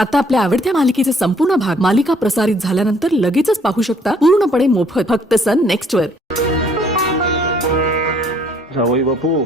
आता आपल्या आवडत्या मालिकेचे संपूर्ण भाग मालिका प्रसारित झाल्यानंतर लगेचच पाहू शकता पूर्णपणे मोफत फक्त सन नेक्स्ट वर। जावई बापू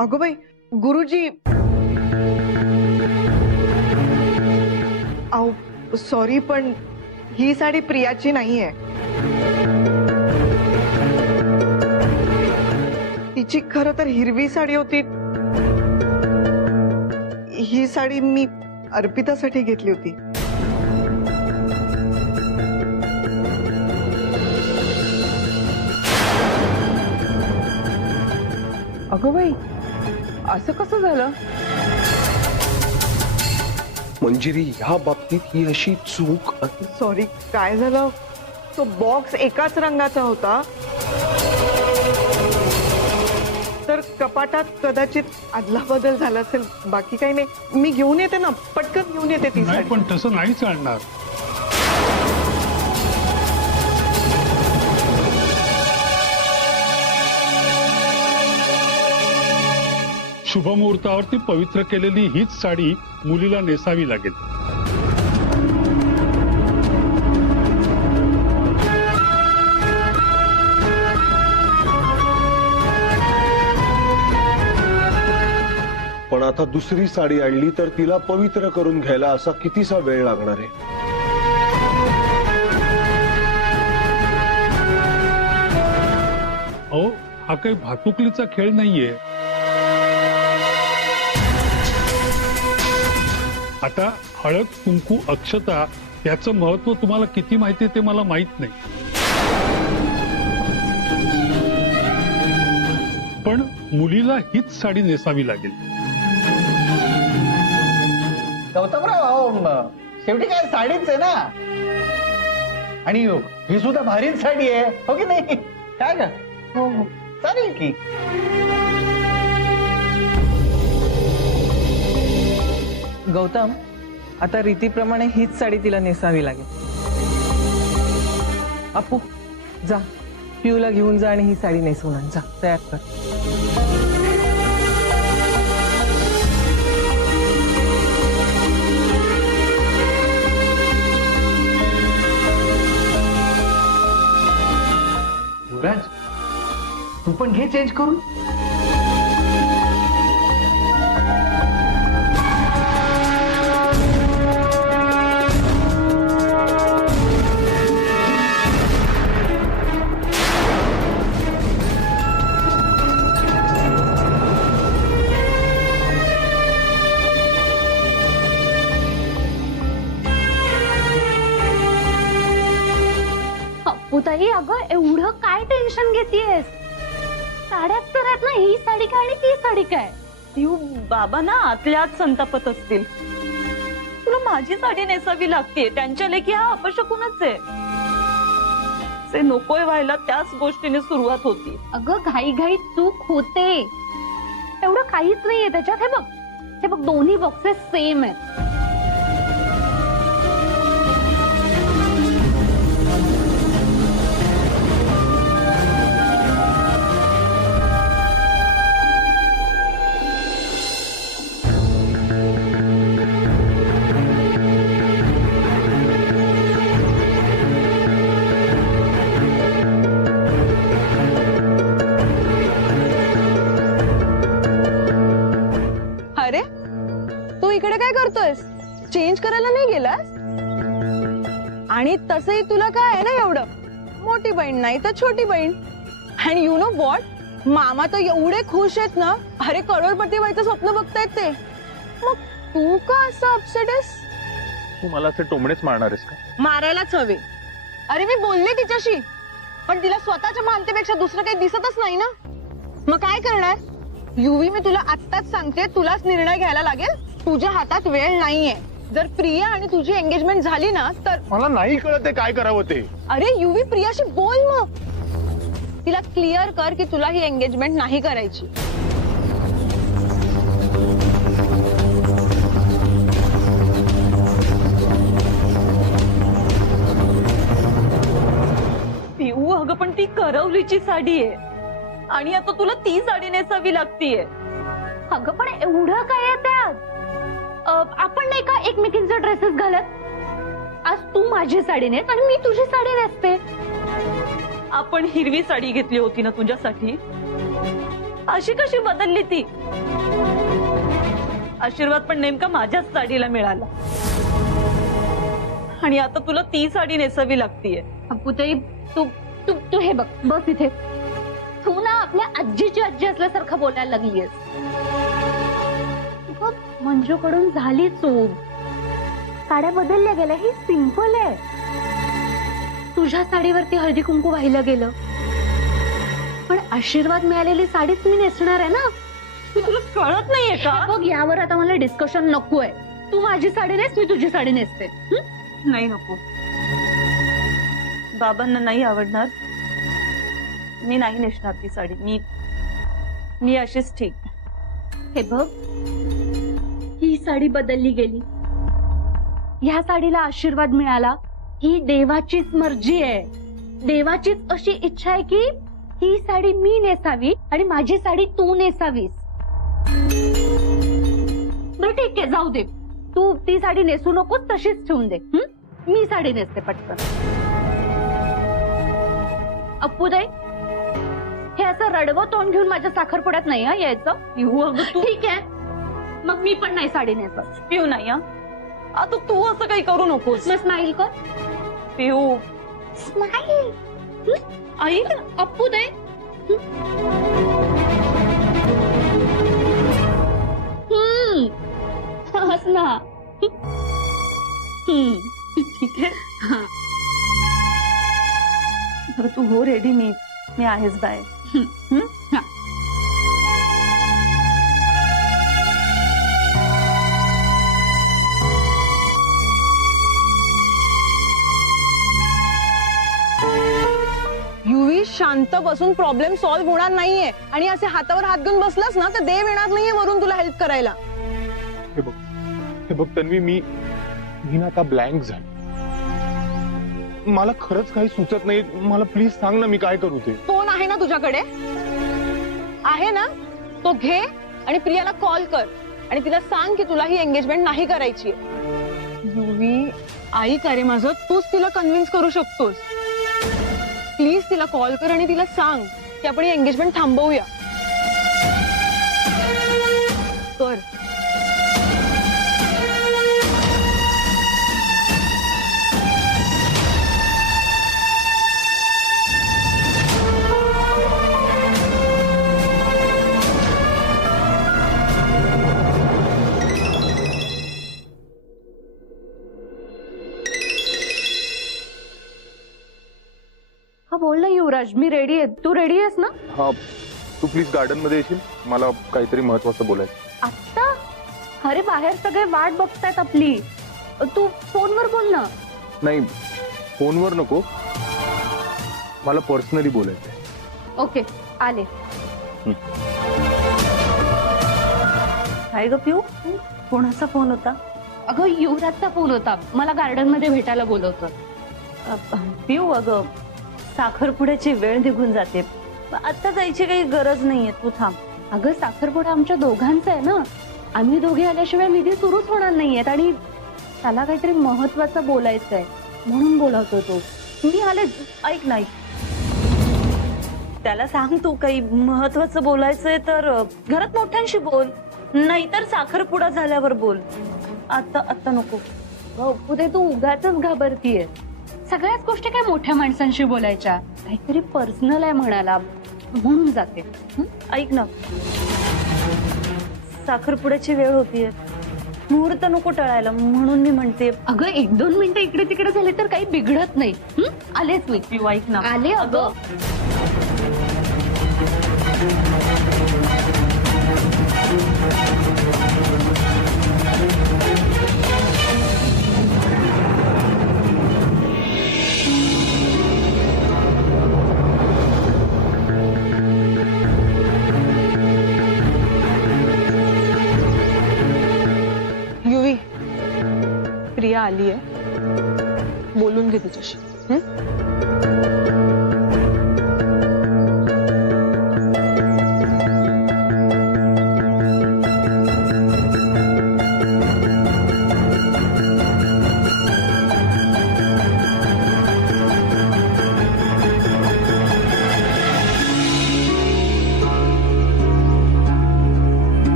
अगो बाई गुरुजी अहो सॉरी पण ही साडी प्रियाची नाहीये। तिची खरं तर हिरवी साडी होती। ही साडी मी अर्पितासाठी घेतली होती। अगं बाई असं कसं झालं? मंजिरी ह्या बाबतीत ही अशी चूक सॉरी काय झालं, तो बॉक्स एकाच रंगाचा होता तर कपाटात कदाचित आदला बदल झाला असेल, बाकी काही नाही। मी घेऊन येते ना, पटकन घेऊन येते ती नाही साडी। पण तसं नाही चालणार। शुभमुहूर्तावरती पवित्र केलेली हीच साडी मुलीला नेसावी लागेल। पण आता दुसरी साडी आणली तर तिला पवित्र करून घ्यायला असा कितीसा वेळ लागणार आहे? अहो हा काही भातुकलीचा खेळ नाहीये। आता हळद कुंकू अक्षता याचं महत्व तुम्हाला किती माहिती ते मला माहित नाही, पण मुलीला हीच साडी नेसावी लागेल। गौतमराव शेवटी काय साडीच आहे ना, आणि ही सुद्धा भारीच साडी आहे हो की नाही? काय का हो हो चालेल की। गौतम आता रीतीप्रमाणे हीच साडी तिला नेसावी लागेल। अपू जा पिऊला घेऊन जा आणि ही साडी नेसवून आण, जा तयार कर। युवराज तू पण घे चेंज करून। पुताई अगं एवढं काय टेन्शन घेतीयेस? साड्याच तर आहेत ना, ही साडी काय आणि ती साडी काय? यू बाबा ना आतल्यात संतापत असतील। तुला माझी साडी नेसावी लागते, त्यांच्या लेखी हा अपशकुनच आहे। ते नकोय व्हायला त्याच गोष्टीने सुरुवात होती। अगं घाई घाई चूक होते, एवढं काहीच नाहीये त्याच्यात। हे बघ दोन्ही बॉक्सेस सेम आहेत। अरे तू इकडे काय करतोयस? चेंज करायला नाही गेलास? आणि तसंही तुला काय आहे ना एवढं, मोठी बहीण नाही तर छोटी बहीण। अँड यू नो व्हॉट, मामा तर एवढे खुश आहेत ना, अरे करोडपती व्हायचं स्वप्न बघतायत ते। मग तू का असं अपसेट आहेस? तू मला असे टोमणेच मारणार आहेस का? मारायलाच हवे। अरे मी बोलले तिच्याशी, पण तिला स्वतःच्या मानतेपेक्षा दुसरं काही दिसतच नाही ना. मग काय करणार युवी? मी तुला आत्ताच सांगते, तुलाच निर्णय घ्यायला लागेल. तुझ्या हातात वेळ नाहीये. जर प्रिया आणि तुझी एंगेजमेंट झाली ना तर मला नाही कळत आहे काय करावं ते. अरे युवी, प्रियाशी बोल मग. तिला क्लिअर कर की तुला ही एंगेजमेंट नाही करायची. पिऊ अगं पण ती करवलीची साडी आहे आणि आता तुला ती साडी नेसावी लागतीये. अगं पण एवढं काय आहे त्यात? आपण नाही का एकमेकींचे ड्रेसेस घालत? आज तू माझी साडी नेस आणि मी तुझी साडी नेसते. आपण हिरवी साडी घेतली होती ना तुझ्यासाठी, अशी कशी बदलली ती? आशीर्वाद पण नेमका माझ्याच साडीला मिळाला आणि आता तुला ती साडी नेसावी लागतीये. अपुताई, तू तू तू हे बघ, बस इथे. तू ना आपल्या आजीची आजी असल्यासारखं बोलायला लागलीयस. मंजूकडून झाली चूक. साड्या बदलल्या गेल्या, ही सिंपल आहे. तुझ्या साडीवरती हळदी कुंकू वाहिलं गेलं, पण आशीर्वाद मिळालेली साडीच मी नेसणार आहे ना. तुला कळत नाहीये का? बघ, यावर आता मला डिस्कशन नकोय. तू माझी साडी नेस, मी तुझी साडी नेसते. नाही, नको. बाबांना नाही आवडणार. मी नाही नेसणार ती साडी. मी अशीच ठीक. हे बघ, ही साडी बदलली गेली, ह्या साडीला आशीर्वाद मिळाला, ही देवाचीच मर्जी आहे. देवाचीच अशी इच्छा आहे की ही साडी मी नेसावी आणि माझी साडी तू नेसावीस. बरं ठीक आहे, जाऊ दे. तू ती साडी नेसू नकोस, तशीच ठेवून दे. मी साडी नेसते पटकन. अप्पूताई, हे असं रडवं तोंड घेऊन माझ्या साखरपुड्यात नाही हा यायचं. ठीक आहे, मग मी पण नाही साडी नेसत. पिऊ नाही हा. आता तू असं काही करू नकोस. मग स्माईल कर. पिऊ, स्माईल. आई, अप्पूताई, हस ना. ठीक आहे. बरं, तू हो रेडी. मी आहेच बाहेर. हा. युवी, शांत बसून प्रॉब्लेम सॉल्व्ह होणार नाहीये. आणि असे हातावर हात घेऊन बसलास ना तर देव येणार नाहीये वरून तुला हेल्प करायला. हे बघ तन्वी, मी ना आता ब्लँक झाली. मला खरंच काही सुचत नाही. मला प्लीज सांग ना मी काय करू ते. फोन आहे ना तुझ्याकडे? आहे ना, तो घे आणि प्रियाला कॉल कर आणि तिला सांग की तुला ही एंगेजमेंट नाही करायची. युवी, आई करे माझं, तूच तिला कन्व्हिन्स करू शकतोस. प्लीज तिला कॉल कर आणि तिला सांग की आपण ही एंगेजमेंट थांबवूया. कर. हा बोल ना युवराज, मी रेडी आहे. तू रेडी आहेस ना? हा, तू प्लीज गार्डन मध्ये येशील, मला काहीतरी महत्वाचं बोलायचं. आत्ता? अरे बाहेर सगळे वाट बघतायत आपली. तू फोनवर बोल ना. नाही, फोनवर नको, मला पर्सनली बोलायचं. ओके, आले. काय ग पिऊ, कोणाचा फोन होता? अगं युवराजचा फोन होता. मला गार्डन मध्ये भेटायला बोलवतं. पिऊ, अगं साखरपुड्याची वेळ निघून जाते. आता जायची काही गरज नाहीये, तू थांब. अगं साखरपुडा आमच्या दोघांचा आहे ना. आम्ही दोघे आल्याशिवाय विधी सुरूच होणार नाहीयेत आणि त्याला काहीतरी महत्वाचं बोलायचं आहे म्हणून बोलावतो तो. मी आले. ऐक, नाही, त्याला सांग तू काही महत्वाचं बोलायचंय तर घरात मोठ्यांशी बोल, नाहीतर साखरपुडा झाल्यावर बोल. आता नको. पुढे तू उगाच घाबरतीये. सगळ्याच गोष्टी काय मोठ्या माणसांशी बोलायच्या, काहीतरी पर्सनल आहे म्हणाला म्हणून जाते. ऐक ना, साखरपुड्याची वेळ होतीये. मुहूर्त नको टळायला म्हणून मी म्हणते. अगं 1-2 मिनिटं इकडे तिकडे झाले तर काही बिघडत नाही. आलेच मी. पिऊ ऐक ना. आले अगं. युवी, प्रिया आली आहे, बोलून घे तिच्याशी.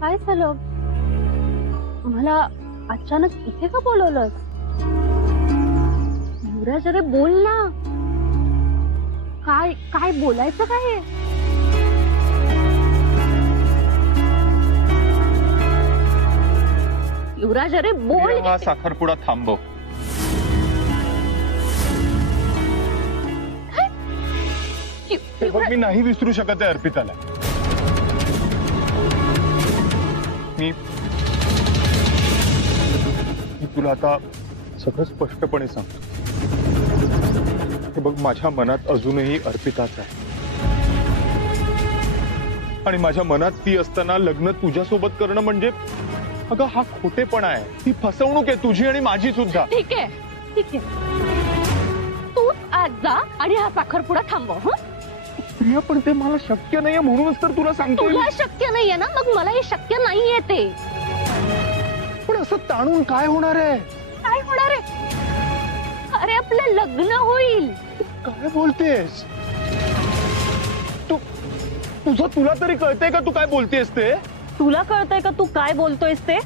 काय झालं? मला अचानक इथे का बोलवलंस? युवराज, अरे बोल ना. काय काय बोलायचं काय आहे? युवराज, अरे बोल. हा साखरपुडा थांबव. हे बघ, मी नाही विसरू शकत आहे अर्पिताला. मी तुला आता सगळं स्पष्टपणे सांगतो. हे बघ, माझ्या मनात अजूनही अर्पिताच आहे आणि माझ्या मनात ती असताना लग्न तुझ्यासोबत करणं म्हणजे अगं हा खोटेपणा आहे. ही फसवणूक आहे तुझी आणि माझी सुद्धा. ठीक आहे, ठीक आहे. तूच आज जा आणि हा साखरपुडा थांबव. प्रिया, पण ते मला शक्य नाहीये म्हणूनच तर तुला सांगतोय. तुला शक्य नाहीये ना, मग मला हे शक्य नाहीये ते. पण असं ताणून काय होणार आहे? काय होणार आहे? अरे आपलं लग्न होईल. काय बोलतेस तू? तुला तरी कळतंय का तू काय बोलतेस ते? तुला कळतंय का तू काय बोलतोयस ते?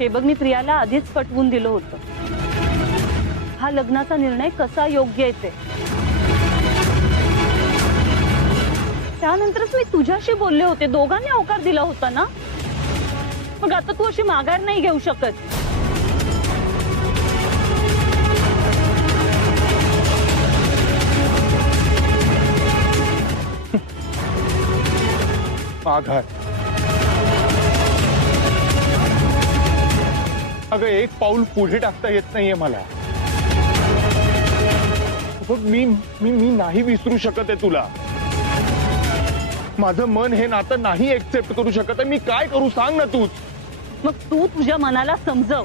हे बघ, मी प्रियाला आधीच पटवून दिलं होतं हा लग्नाचा निर्णय कसा योग्य आहे ते. त्यानंतरच मी तुझ्याशी बोलले होते, दोघांनी होकार दिला होता ना. मग आता तू अशी माघार नाही घेऊ शकत. माघार? अगं, एक पाऊल पुढे टाकता येत नाहीये मला. बघ, मी मी मी नाही विसरू शकत आहे तुला. माझं मन हे नातं नाही एक्सेप्ट करू शकत आहे. मी काय करू सांग ना तूच. मग तू तुझ्या मनाला समजव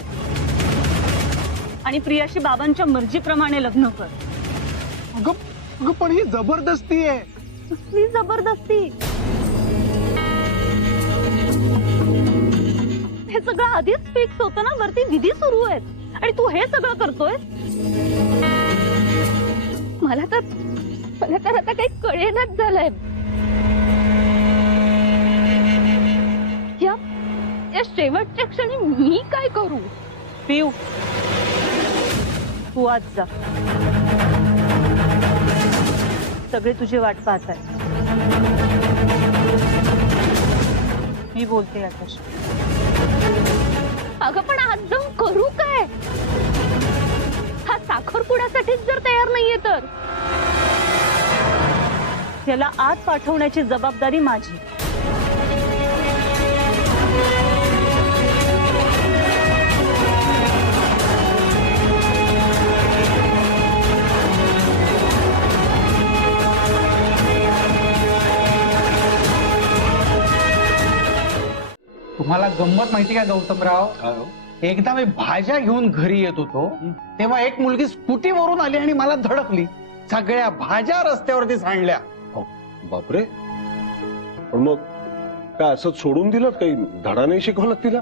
आणि प्रियाशी बाबांच्या मर्जीप्रमाणे लग्न कर. अगं पण ही जबरदस्ती आहे. कसली जबरदस्ती? हे सगळं आधीच फिक्स होतं ना. वरती विधी सुरू आहेत आणि तू हे सगळं करतोय. मला तर आता काही कळेनाच झालंय. या शेवटच्या क्षणी मी काय करू? पिऊ, तू आज जा. सगळे तुझी वाट पाहत आहेत. मी बोलते याच्याशी. अगं पण आज जाऊन करू काय? हा साखरपुड्यासाठीच जर तयार नाहीये तर याला आत पाठवण्याची जबाबदारी माझी. तुम्हाला गंमत माहिती का गौतमराव? एकदा मी भाज्या घेऊन घरी येत होतो तेव्हा एक मुलगी स्कूटीवरून आली आणि मला धडकली. सगळ्या भाज्या रस्त्यावरती सांडल्या. बापरे. पण मग काय असं सोडून दिलं? काही धडा नाही शिकवला तिला?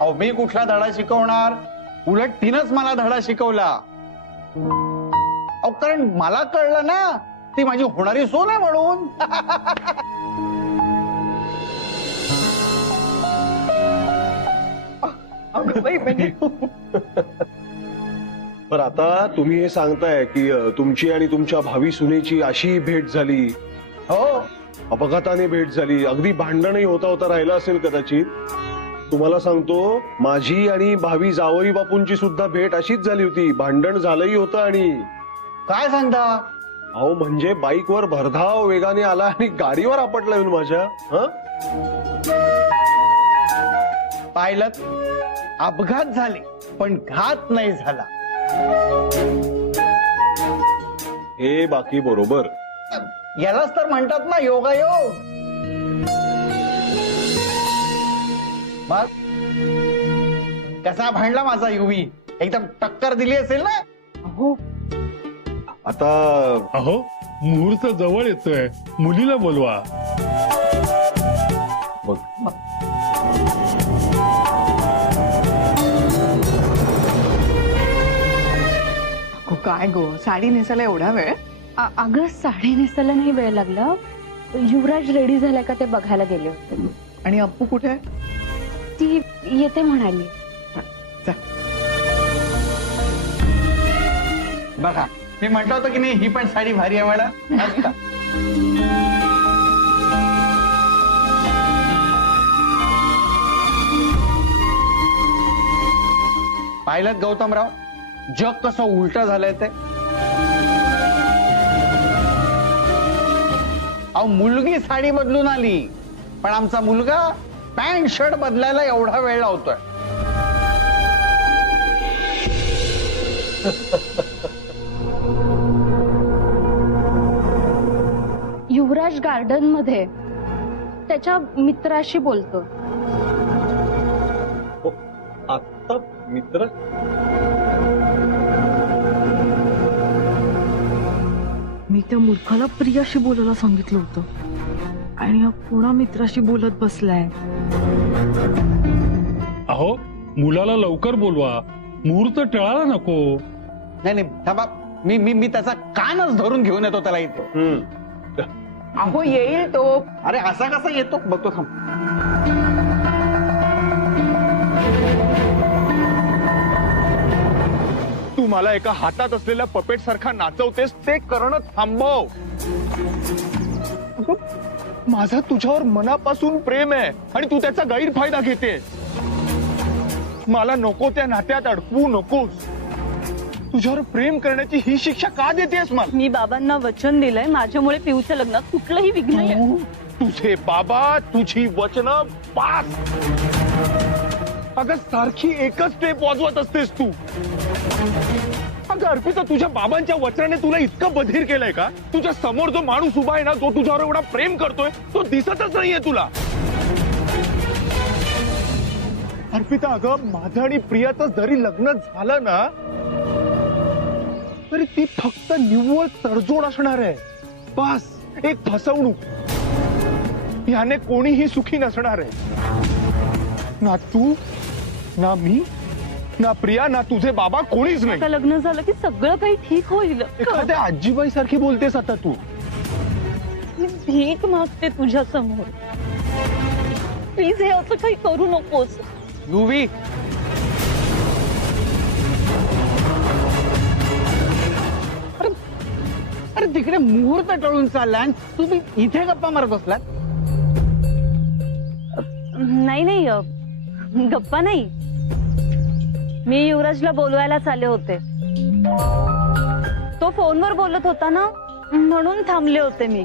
अहो, मी कुठला धडा शिकवणार? उलट तिनंच मला धडा शिकवला. अहो, कारण मला कळलं ना ती माझी होणारी सून आहे म्हणून. अगं बाई, म्हणजे पण आता तुम्ही हे सांगताय की तुमची आणि तुमच्या भावी सुनेची अशी भेट झाली, हो अपघाताने भेट झाली, अगदी भांडणही होता होता राहिलं असेल कदाचित. तुम्हाला सांगतो, माझी आणि भावी जावई बापूंची सुद्धा भेट अशीच झाली होती. भांडण झालंही होतं. आणि काय सांगता? अहो म्हणजे बाईकवर भरधाव वेगाने आला आणि गाडीवर आपटला येऊन माझ्या. हं? पाहिलं, अपघात झाले पण घात नाही झाला. हे बाकी बरोबर. यालाच तर म्हणतात ना योगायोग. मग कसा भांडला माझा युवी? एकदम टक्कर दिली असेल ना. हो, आता अहो मुहूर्त जवळ येतोय, मुलीला बोलवा. मग अगं काय गो, साडी नेसायला एवढा वेळ? अगं साडी नेसायला नाही वेळ लागला. युवराज रेडी झालाय का ते बघायला गेले होते. आणि अप्पू कुठे आहे? ती येते म्हणाली. बघा, मी म्हटलं होतं की नाही ही पण साडी भारी आहे मला. मस्त. पाहिलं गौतमराव, जग कसं उलट झालंय ते. अहो मुलगी साडी बदलून आली पण आमचा मुलगा पॅन्ट शर्ट बदलायला एवढा वेळ लावतोय. युवराज गार्डन मध्ये त्याच्या मित्राशी बोलतो. आत्ता मित्र मी त्या मूर्खाला प्रियाशी बोलायला सांगितलं होतं आणि हा पुन्हा मित्राशी बोलत बसलाय. अहो मुलाला लवकर बोलवा, मुहूर्त टळायला नको. नाही नाही थांबा, मी मी मी त्याचा कानच धरून घेऊन येतो त्याला इथं. अहो येईल तो. अरे असा कसा येतो बघतो, थांब. तू मला एका हातात असलेल्या पपेट सारखा नाचवतेस, ते करणं थांबव. अगं, माझा तुझ्यावर मनापासून प्रेम आहे आणि तू त्याचा गैरफायदा घेतेस. मला नको त्या नात्यात अडकवू नकोस. तुझ्यावर प्रेम करण्याची ही शिक्षा का देतेस मला? मी बाबांना वचन दिलंय, माझ्यामुळे पिऊच्या लग्नात कुठलंही विघ्न येणार. तुझे बाबा, तुझी वचन, पास. अगं सारखी एकच स्टेप वाजवत असतेस तू. अगं अर्पिता, तुझ्या बाबांच्या वचनाने तुला इतकं बधीर केलंय का? तुझ्या समोर जो माणूस उभा आहे ना, जो तुझ्यावर एवढा प्रेम करतोय, तो दिसतच नाहीये तुला. अर्पिता, अगं माझं आणि प्रियाचं जरी लग्न झालं ना तरी ती फक्त निव्वळ तडजोड असणार आहे. बस एक फसवणूक. याने कोणीही सुखी नसणार आहे. ना तू, ना मी, ना प्रिया, ना तुझे बाबा, कोणीच नाही. आता लग्न झालं की सगळं काही ठीक होईल. एखाद्या आजीबाई सारखी बोलतेस आता तू. मी भीक मागते तुझ्या समोर, प्लीज हे असं काही करू नकोस. युवी, अरे तिकडे मुहूर्त टळून चालला आणि तुम्ही इथे गप्पा मारत बसलात. नाही नाही, गप्पा नाही. मी युवराजला बोलवायलाच आले होते. तो फोनवर बोलत होता ना, म्हणून थांबले होते मी.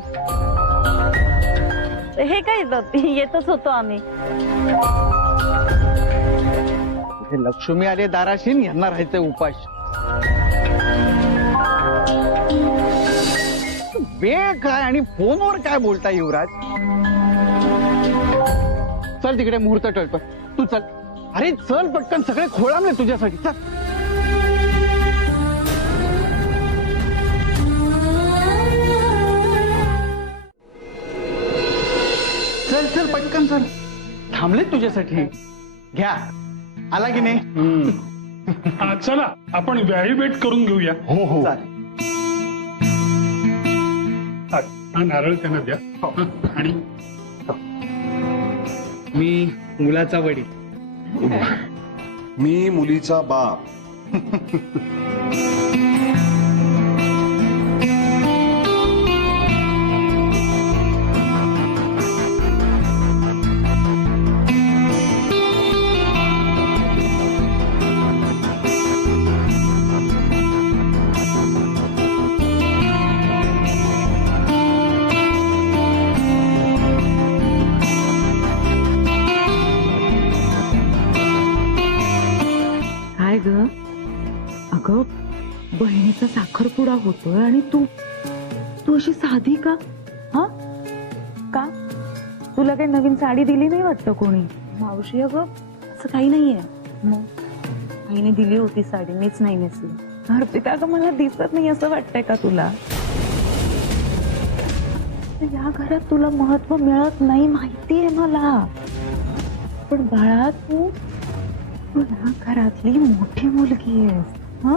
हे काय, येतच होतो आम्ही. इथे लक्ष्मी आले दाराशीन, यांना राहायचंय उपाश. वेळ काय आणि फोनवर काय बोलता युवराज? चल तिकडे मुहूर्त टळतो, तू चल. अरे चल पटकन, सगळे खोळामले तुझ्यासाठी. चल चल चल पटकन चल, थांबले तुझ्यासाठी. घ्या, आला की नाही? हा, चला आपण व्याही भेट करून घेऊया. हो हो. चालेल. हा नारळ त्यांना द्या. हा, आणि मी मुलाचा वडील. मी मुलीचा बाप. काय ग अगं बहिणीचा साखरपुडा होतोय आणि तू तू अशी साधी का? हा का तुला काही नवीन साडी दिली नाही वाटतं कोणी? मावशी अगं असं काही नाहीये. मग आईने दिली होती साडी, मीच नाही नेसली. अर्पिता अगं मला दिसत नाही असं वाटतंय का तुला? या घरात तुला महत्व मिळत नाही माहितीये मला, पण बाळा तू या घरातली मोठी मुलगी आहेस. हा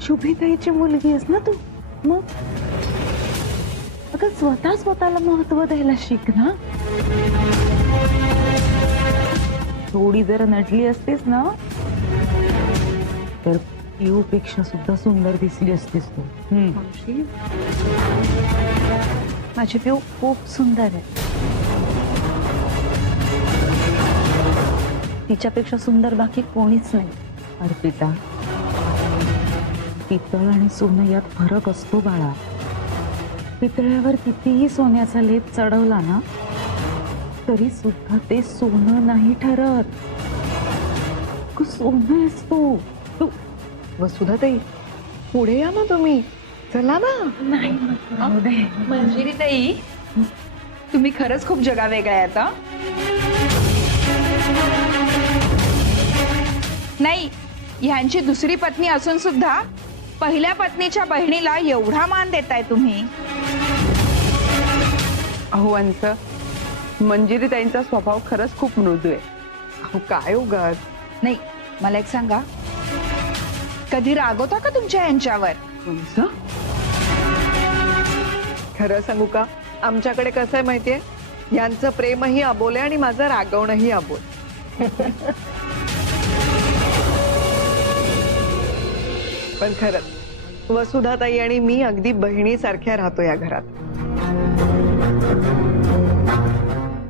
शुभेताईची मुलगी आहेस ना तू. मग अगं स्वतःला महत्व द्यायला शिक ना. थोडी जर नटली असतीस ना तर पिऊ पेक्षा सुद्धा सुंदर दिसली असतीस तू. मावशी माझी पिऊ खूप सुंदर आहे. तिच्यापेक्षा सुंदर बाकी कोणीच नाही. अर्पिता पितळ आणि सोनं यात फरक असतो बाळा. पितळ्यावर कितीही सोन्याचा लेप चढवला ना तरी सुद्धा ते सोनं नाही ठरत. सोनं असतो. तू वसुधाताई पुढे या ना तुम्ही. चला ना. मंजिरी ताई तुम्ही खरंच खूप जगावेगळ्या आहेत हा. नाही ह्यांची दुसरी पत्नी असून सुद्धा पहिल्या पत्नीच्या बहिणीला एवढा मान देताय तुम्ही. अहो अंस, मंजिरी ताईंचा स्वभाव खरंच खूप मृदू आहे. अहो काय उगाच. नाही मला एक सांगा, कधी रागवता का तुमच्या यांच्यावर? खरं सांगू का, आमच्याकडे कसं आहे माहितीये, यांचं प्रेमही अबोल आहे आणि माझं रागवणंही अबोल. पण खरंच वसुधाताई आणि मी अगदी बहिणीसारख्या राहतो या घरात.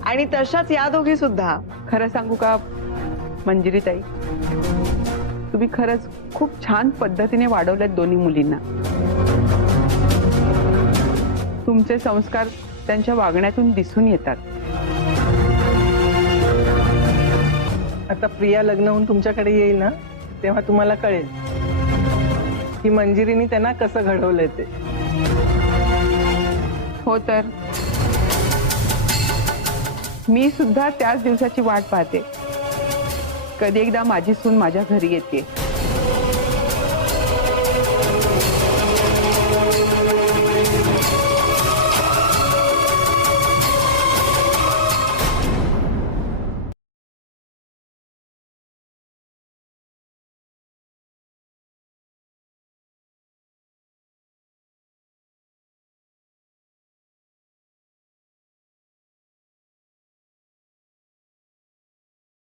आणि तशाच या दोघी सुद्धा. खरं सांगू का मंजिरी ताई, तुम्ही खरंच खूप छान पद्धतीने वाढवल्यात दोन्ही मुलींना. तुमचे संस्कार त्यांच्या वागण्यातून दिसून येतात. आता प्रिया लग्न होऊन तुमच्याकडे येईल ना तेव्हा तुम्हाला कळेल की मंजिरीने त्यांना कसं घडवलंय ते. हो तर मी सुद्धा त्याच दिवसाची वाट पाहते, कधी एकदा माझी सून माझ्या घरी येते.